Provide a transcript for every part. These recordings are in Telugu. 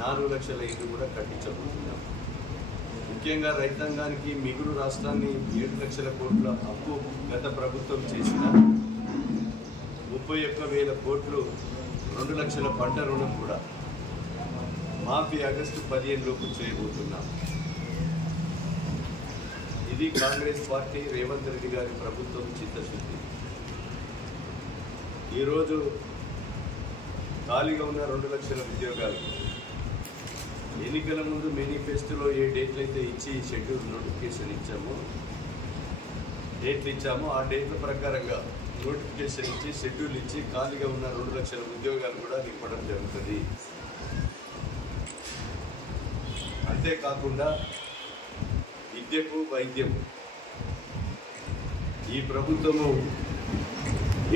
4 లక్షల ఇల్లు కూడా కట్టించబోతున్నాం. ముఖ్యంగా రైతాంగానికి మిగులు రాష్ట్రాన్ని 7 లక్షల కోట్ల అప్పు గత ప్రభుత్వం చేసిన 31,000 కోట్లు 2 లక్షల పంట రుణం కూడా మాఫీ ఆగస్టు 15 లోపు చేయబోతున్నాం. ఇది కాంగ్రెస్ పార్టీ రేవంత్ రెడ్డి గారి ప్రభుత్వం చిత్తశుద్ధి. ఈరోజు ఖాళీగా ఉన్న 2 లక్షల ఉద్యోగాలు ఎన్నికల ముందు మేనిఫెస్టోలో ఏ డేట్లు అయితే ఇచ్చి షెడ్యూల్ నోటిఫికేషన్ డేట్లు ఇచ్చామో ఆ డేట్ల ప్రకారంగా నోటిఫికేషన్ ఇచ్చి షెడ్యూల్ ఇచ్చి ఖాళీగా ఉన్న 2 లక్షల ఉద్యోగాలు కూడా నింపడం జరుగుతుంది. అంతేకాకుండా విద్యకు వైద్యం ఈ ప్రభుత్వము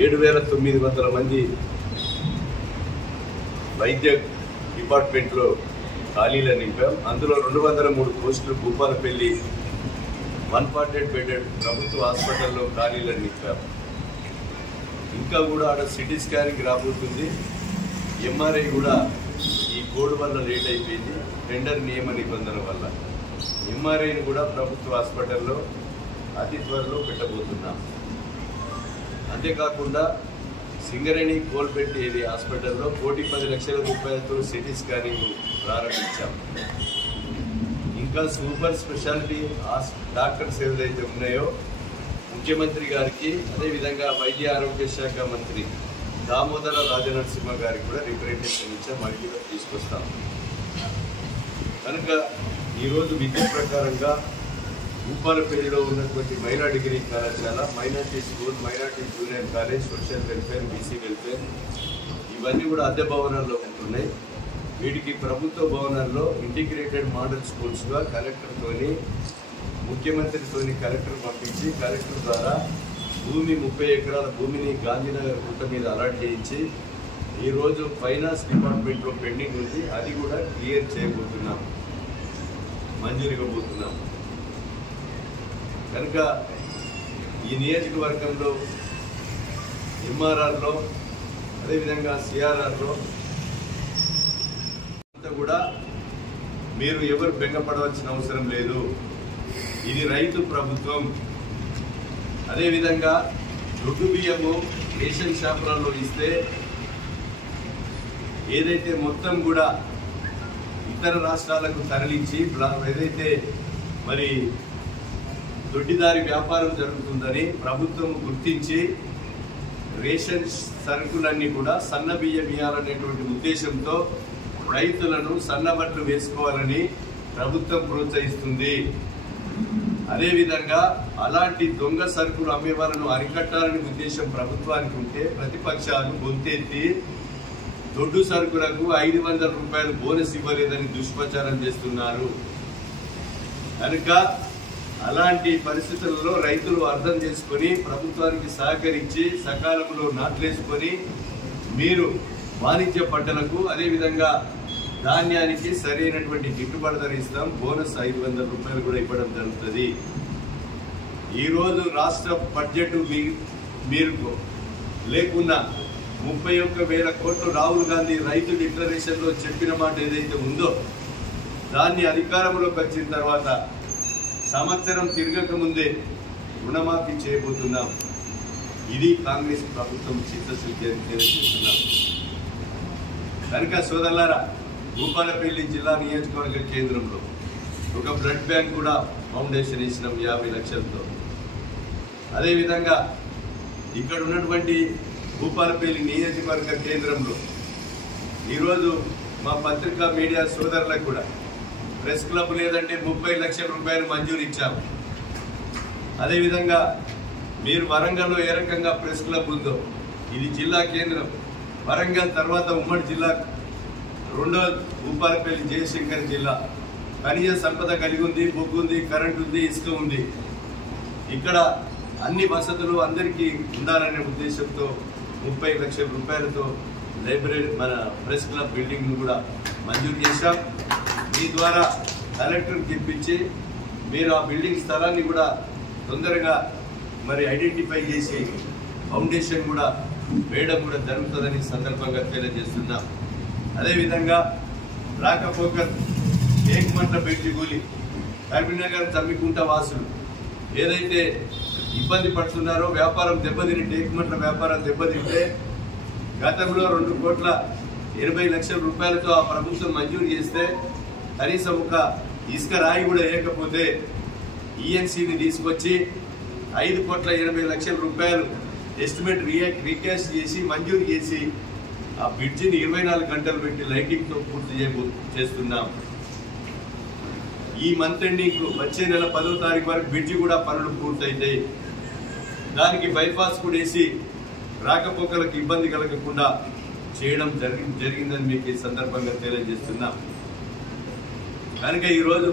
7,900 మంది వైద్య డిపార్ట్మెంట్లో ఖాళీలను నింపాం. అందులో 203 పోస్టులు భూపాలపల్లి 148 బెడెడ్ ప్రభుత్వ హాస్పిటల్లో ఖాళీలను నింపాం. ఇంకా కూడా ఆడ సిటీ స్కానింగ్ రాబోతుంది. ఎంఆర్ఐ కూడా ఈ కోడ్ వల్ల లేట్ అయిపోయింది, టెండర్ నియమ నిబంధనల వల్ల. ఎంఆర్ఐని కూడా ప్రభుత్వ హాస్పిటల్లో అతి త్వరలో పెట్టబోతున్నాం. అంతేకాకుండా సింగరేణి కోల్పెట్టి ఏరియా హాస్పిటల్లో 10 లక్షల రూపాయలతో సిటీ స్కానింగ్ ప్రారంభించాం. ఇంకా సూపర్ స్పెషాలిటీ డాక్టర్స్ ఏదైతే ఉన్నాయో ముఖ్యమంత్రి గారికి, అదేవిధంగా వైద్య ఆరోగ్య శాఖ మంత్రి దామోదర రాజనరసింహ గారికి కూడా రిప్రజెంటేషన్ ఇచ్చాం, మళ్ళీ తీసుకొస్తాం. కనుక ఈరోజు విద్య ప్రకారంగా భూపాలపల్లిలో ఉన్నటువంటి మైనా డిగ్రీ కళాశాల, minority school, minority junior college, social welfare, BC welfare ఇవన్నీ కూడా అద్దె భవనాల్లో ఉంటున్నాయి. వీటికి ప్రభుత్వ భవనాల్లో ఇంటిగ్రేటెడ్ మోడల్ స్కూల్స్గా కలెక్టర్తోని, ముఖ్యమంత్రితోని కలెక్టర్ పంపించి కలెక్టర్ ద్వారా భూమి 30 ఎకరాల భూమిని గాంధీనగర్ గుట్ట మీద అలాట్ చేయించి ఈరోజు ఫైనాన్స్ డిపార్ట్మెంట్లో పెండింగ్ ఉంది. అది కూడా క్లియర్ చేయబోతున్నాం, మంజూరు ఇవ్వబోతున్నాం. కనుక ఈ నియోజకవర్గంలో ఎంఆర్ఆర్లో అదేవిధంగా సిఆర్ఆర్లో అంతా కూడా మీరు ఎవరు బెంగపడవలసిన అవసరం లేదు. ఇది రైతు ప్రభుత్వం. అదేవిధంగా దొడ్డు బియ్యము రేషన్ షాపులలో ఇస్తే ఏదైతే మొత్తం కూడా ఇతర రాష్ట్రాలకు తరలించి ఏదైతే మరి దొడ్డిదారి వ్యాపారం జరుగుతుందని ప్రభుత్వం గుర్తించి రేషన్ సరుకులన్నీ కూడా సన్న బియ్యం ఇవ్వాలనేటువంటి ఉద్దేశంతో రైతులను సన్నబట్లు వేసుకోవాలని ప్రభుత్వం ప్రోత్సహిస్తుంది. అదేవిధంగా అలాంటి దొంగ సరుకులు అమ్మే వాళ్ళను అరికట్టాలని ఉద్దేశం ప్రభుత్వానికి ఉంటే ప్రతిపక్షాలు గొంతెత్తి దొడ్డు సరుకులకు 500 రూపాయలు బోనస్ ఇవ్వలేదని దుష్ప్రచారం చేస్తున్నారు. కనుక అలాంటి పరిస్థితులలో రైతులు అర్థం చేసుకొని ప్రభుత్వానికి సహకరించి సకాలంలో నాట్లేసుకొని మీరు వాణిజ్య పంటలకు అదేవిధంగా ధాన్యానికి సరైనటువంటి గిట్టుబాటు ధర ఇస్తాం. బోనస్ 500 రూపాయలు కూడా ఇవ్వడం జరుగుతుంది. ఈరోజు రాష్ట్ర బడ్జెట్ మీరు లేకున్నా 31,000 కోట్లు రాహుల్ గాంధీ రైతు డిక్లరేషన్లో చెప్పిన మాట ఏదైతే ఉందో దాన్ని అధికారంలోకి వచ్చిన తర్వాత సంవత్సరం తిరగక ముందే రుణమాఫీ చేయబోతున్నాం. ఇది కాంగ్రెస్ ప్రభుత్వం చిత్తశుద్ధి అని తెలియజేస్తున్నాం. కనుక సోదరులారా, భూపాలపల్లి జిల్లా నియోజకవర్గ కేంద్రంలో ఒక బ్లడ్ బ్యాంక్ కూడా ఫౌండేషన్ ఇచ్చినాం 50 లక్షలతో. అదేవిధంగా ఇక్కడ ఉన్నటువంటి భూపాలపల్లి నియోజకవర్గ కేంద్రంలో ఈరోజు మా పత్రికా మీడియా సోదరులకు కూడా ప్రెస్ క్లబ్ లేదంటే 30 లక్షల రూపాయలు మంజూరు ఇచ్చాము. అదేవిధంగా మీరు వరంగల్లో ఏ రకంగా ప్రెస్ క్లబ్ ఉందో ఇది జిల్లా కేంద్రం. వరంగల్ తర్వాత ఉమ్మడి జిల్లా రెండో భూపాలపల్లి జయశంకర్ జిల్లా. ఖనిజ సంపద కలిగి ఉంది, బొగ్గు ఉంది, కరెంట్ ఉంది, ఇసుక ఉంది. ఇక్కడ అన్ని వసతులు అందరికీ ఉండాలనే ఉద్దేశంతో 30 లక్షల రూపాయలతో లైబ్రరీ మన ప్రెస్ క్లబ్ బిల్డింగ్ను కూడా మంజూరు చేశాం. మీ ద్వారా కలెక్టర్కి తెప్పించి మీరు ఆ బిల్డింగ్ స్థలాన్ని కూడా తొందరగా మరి ఐడెంటిఫై చేసి ఫౌండేషన్ కూడా వేయడం కూడా జరుగుతుందని సందర్భంగా తెలియజేస్తున్నాం. అదేవిధంగా రాకపోకల్ ఏకమంట బెట్టిగూలి కరీంనగర్ తమ్మికుంట వాసులు ఏదైతే ఇబ్బంది పడుతున్నారో వ్యాపారం దెబ్బతిని టేకుమంట్ల వ్యాపారం దెబ్బతింటే గతంలో 2,80,00,000 రూపాయలతో ఆ ప్రభుత్వం మంజూరు చేస్తే కనీసం ఒక ఇసుక రాయి కూడా వేయకపోతే ఈఎన్సీని తీసుకొచ్చి 5,80,00,000 రూపాయలు ఎస్టిమేట్ రీక్యాష్ చేసి మంజూరు చేసి ఆ బ్రిడ్జిని 24 గంటలు పెట్టి లైటింగ్తో పూర్తి చేస్తున్నాం. ఈ మంత్ ఎండింగ్ వచ్చే నెల 10వ తారీఖు వరకు బ్రిడ్జి కూడా పనులు పూర్తయితాయి. దానికి బైపాస్ కూడా వేసి రాకపోకలకు ఇబ్బంది కలగకుండా చేయడం జరిగిందని మీకు ఈ సందర్భంగా తెలియజేస్తున్నాం. కనుక ఈరోజు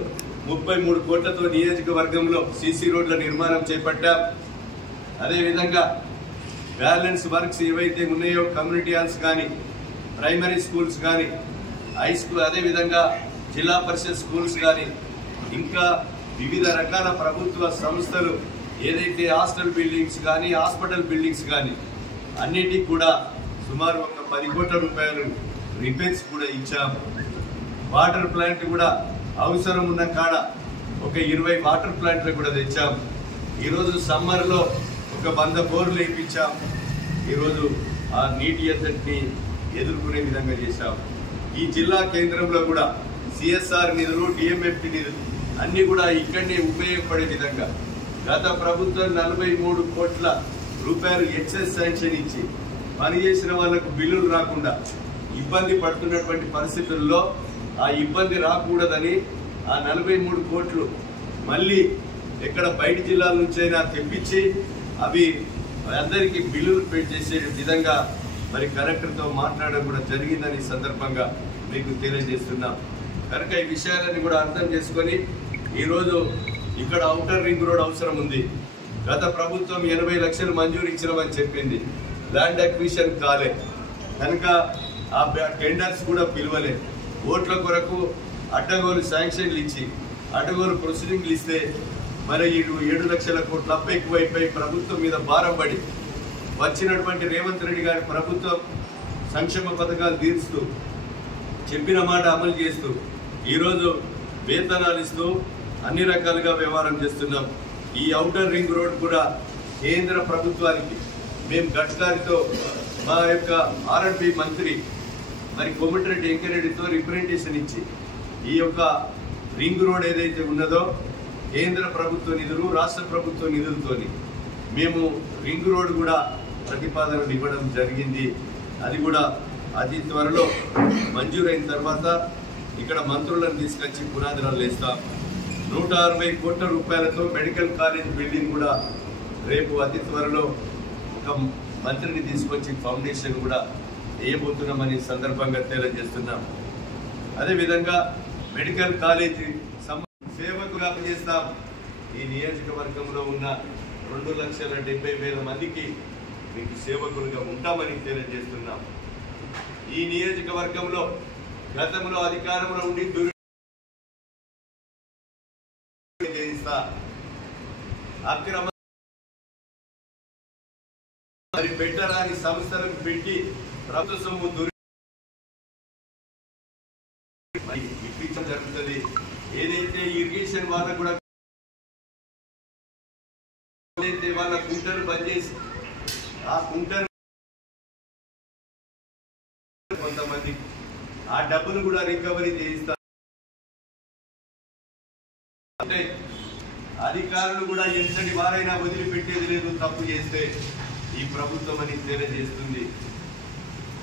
33 కోట్లతో నియోజకవర్గంలో సీసీ రోడ్ల నిర్మాణం చేపట్టాం. అదేవిధంగా బ్యాలెన్స్ వర్క్స్ ఏవైతే ఉన్నాయో కమ్యూనిటీ హాల్స్ కానీ, ప్రైమరీ స్కూల్స్ కానీ, హై స్కూల్, అదేవిధంగా జిల్లా పరిషత్ స్కూల్స్ కానీ, ఇంకా వివిధ రకాల ప్రభుత్వ సంస్థలు ఏదైతే హాస్టల్ బిల్డింగ్స్ కానీ, హాస్పిటల్ బిల్డింగ్స్ కానీ అన్నిటికీ కూడా సుమారు ఒక 10 కోట్ల రూపాయలు రిపేర్స్ కూడా ఇచ్చాం. వాటర్ ప్లాంట్ కూడా అవసరం ఉన్న కాడ ఒక 20 వాటర్ ప్లాంట్లు కూడా తెచ్చాం. ఈరోజు సమ్మర్లో ఒక 100 బోర్లు వేయించాం. ఈరోజు ఆ నీటి ఎద్దటిని ఎదుర్కొనే విధంగా చేశాం. ఈ జిల్లా కేంద్రంలో కూడా సిఎస్ఆర్ నిధులు, డిఎంఎఫ్టి నిధులు అన్ని కూడా ఇక్కడనే ఉపయోగపడే విధంగా గత ప్రభుత్వం 43 కోట్ల రూపాయలు ఎక్సెస్ శాంక్షన్ ఇచ్చి పనిచేసిన వాళ్లకు బిల్లులు రాకుండా ఇబ్బంది పడుతున్నటువంటి పరిస్థితుల్లో ఆ ఇబ్బంది రాకూడదని ఆ 43 కోట్లు మళ్ళీ ఎక్కడ బయట జిల్లాల నుంచైనా తెప్పించి అవి అందరికీ బిల్లులు పే చేసే విధంగా మరి కలెక్టర్తో మాట్లాడడం కూడా జరిగిందని సందర్భంగా మీకు తెలియజేస్తున్నాం. కనుక ఈ విషయాలన్నీ కూడా అర్థం చేసుకొని ఈరోజు ఇక్కడ ఔటర్ రింగ్ రోడ్ అవసరం ఉంది. గత ప్రభుత్వం 80 లక్షలు మంజూరు ఇచ్చినామని చెప్పింది. ల్యాండ్ అక్విజిషన్ కాలే కనుక ఆ టెండర్స్ కూడా పిలవలే. ఓట్ల కొరకు అడ్డగోలు శాంక్షన్లు ఇచ్చి అడ్డగోలు ప్రొసీడింగ్లు ఇస్తే మరి 7 లక్షల కోట్ల అప్పు ఎక్కువైపోయి ప్రభుత్వం మీద భారం పడి వచ్చినటువంటి రేవంత్ రెడ్డి గారి ప్రభుత్వం సంక్షేమ పథకాలు తీరుస్తూ చెప్పిన మాట అమలు చేస్తూ ఈరోజు వేతనాలు ఇస్తూ అన్ని రకాలుగా వ్యవహారం చేస్తున్నాం. ఈ ఔటర్ రింగ్ రోడ్ కూడా కేంద్ర ప్రభుత్వానికి మేము గడ్కరీతో మా యొక్క R&B మంత్రి మరి కోమటిరెడ్డి వెంకరెడ్డితో రిప్రజెంటేషన్ ఇచ్చి ఈ యొక్క రింగ్ రోడ్ ఏదైతే ఉన్నదో కేంద్ర ప్రభుత్వ నిధులు, రాష్ట్ర ప్రభుత్వ నిధులతోని మేము రింగ్ రోడ్ కూడా ప్రతిపాదనలు ఇవ్వడం జరిగింది. అది కూడా అతి త్వరలో మంజూరైన తర్వాత ఇక్కడ మంత్రులను తీసుకొచ్చి పునాదులు వేస్తాం. 160 కోట్ల రూపాయలతో మెడికల్ కాలేజ్ బిల్డింగ్ కూడా రేపు అతి త్వరలో ఒక మంత్రిని తీసుకొచ్చి ఫౌండేషన్ కూడా వేయబోతున్నామని సందర్భంగా తెలియజేస్తున్నాం. అదేవిధంగా మెడికల్ కాలేజీ సేవకుగా పనిచేస్తాం. ఈ నియోజకవర్గంలో ఉన్న 2,70,000 మందికి మీకు సేవకులుగా ఉంటామని తెలియజేస్తున్నాం. ఈ నియోజకవర్గంలో గతంలో అధికారంలో ఉండి అక్రమ మరి పెట్టరాని సంస్థలకు పెట్టి ప్రభుత్వ సొమ్ము ఇప్పించడం జరుగుతుంది. ఏదైతే ఇరిగేషన్ వాళ్ళకు కూడా ఏదైతే వాళ్ళ కుంటలు బంద్ చేసి ఆ కుంటలు కొంతమంది ఆ డబ్బును కూడా రికవరీ చేయిస్తారు. అంటే అధికారులు కూడా ఎంతటి వారైనా వదిలిపెట్టేది లేదు తప్పు చేస్తే ఈ ప్రభుత్వం అని తెలియజేస్తుంది.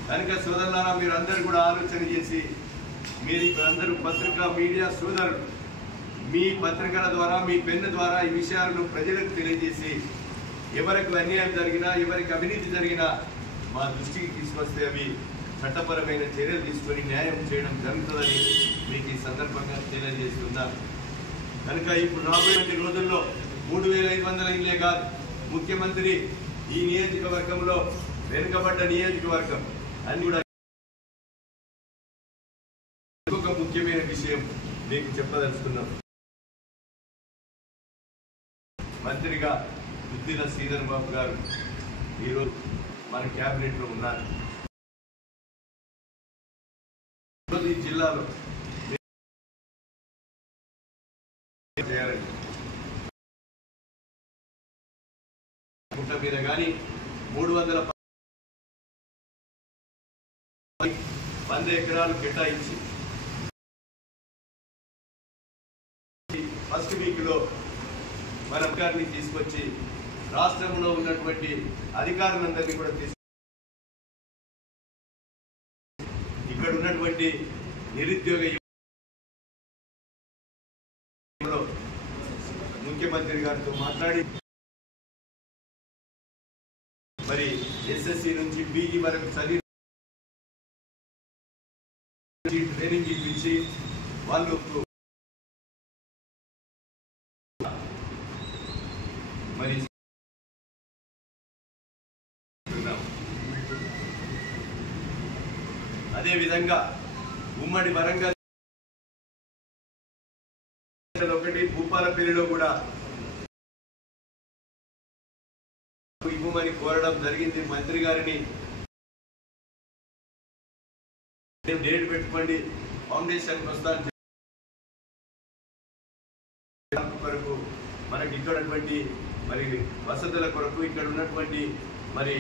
కనుక సోదరులారా మీరు అందరూ కూడా ఆలోచన చేసి మీరు అందరూ పత్రికా మీడియా సోదరులు మీ పత్రికల ద్వారా మీ పెన్ను ద్వారా ఈ విషయాలను ప్రజలకు తెలియజేసి ఎవరికి అన్యాయం జరిగినా ఎవరికి అవినీతి జరిగినా మా దృష్టికి తీసుకొస్తే అవి చట్టపరమైన చర్యలు తీసుకొని న్యాయం చేయడం జరుగుతుందని మీకు ఈ సందర్భంగా తెలియజేస్తున్నా. కనుక ఇప్పుడు రాబోయే రోజుల్లో 3,500 ఇళ్లే కాదు, ముఖ్యమంత్రి ఈ నియోజకవర్గంలో వెనుకబడ్డ నియోజకవర్గం అని కూడా ఇంకొక ముఖ్యమైన విషయం మీకు చెప్పదలుచుకున్నాం. మంత్రిగా బుద్దిన శ్రీధర్ బాబు గారు ఈరోజు మన క్యాబినెట్ లో ఉన్నారు. ఈ జిల్లాలో మీద కానీ 300 ఎకరాలు కేటాయించి ఫస్ట్ వీక్లో మన అధికారిని తీసుకొచ్చి రాష్ట్రంలో ఉన్నటువంటి అధికారులందరినీ కూడా ఇక్కడ ఉన్నటువంటి నిరుద్యోగ ముఖ్యమంత్రి గారితో మాట్లాడి మరి ఎస్ఎస్సి నుంచి పీజీ వరకు చదివి ట్రైనింగ్ ఇప్పించి వాళ్ళు మరి అదేవిధంగా ఉమ్మడి వరంగల్ ఒకటి భూపాలపల్లిలో కూడా ఇవ్వమని కోరడం జరిగింది. మంత్రి గారిని డేట్ పెట్టుకోండి, ఫౌండేషన్ వస్తాను కొరకు మనకి ఇక్కడటువంటి మరి వసతుల కొరకు ఇక్కడ ఉన్నటువంటి మరి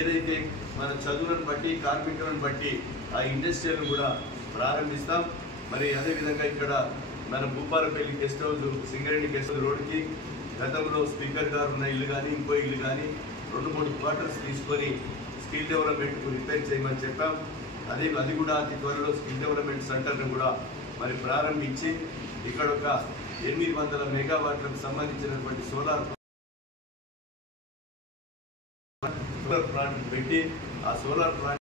ఏదైతే మన చదువులను బట్టి కార్మికులను బట్టి ఆ ఇండస్ట్రీలను కూడా ప్రారంభిస్తాం. మరి అదేవిధంగా ఇక్కడ మన Bhupalpally guest house Singareni guest house రోడ్కి గతంలో స్పీకర్ గారు ఉన్న ఇల్లు కానీ ఇంకో ఇల్లు కానీ 2-3 క్వార్టర్స్ తీసుకొని స్కిల్ డెవలప్మెంట్కు రిపేర్ చేయమని చెప్పాం. అది కూడా అతి త్వరలో స్కిల్ డెవలప్మెంట్ సెంటర్ను కూడా మరి ప్రారంభించి ఇక్కడ ఒక 800 మెగావాట్లకు సంబంధించినటువంటి సోలార్ ప్లాంట్ పెట్టి ఆ సోలార్ ప్లాంట్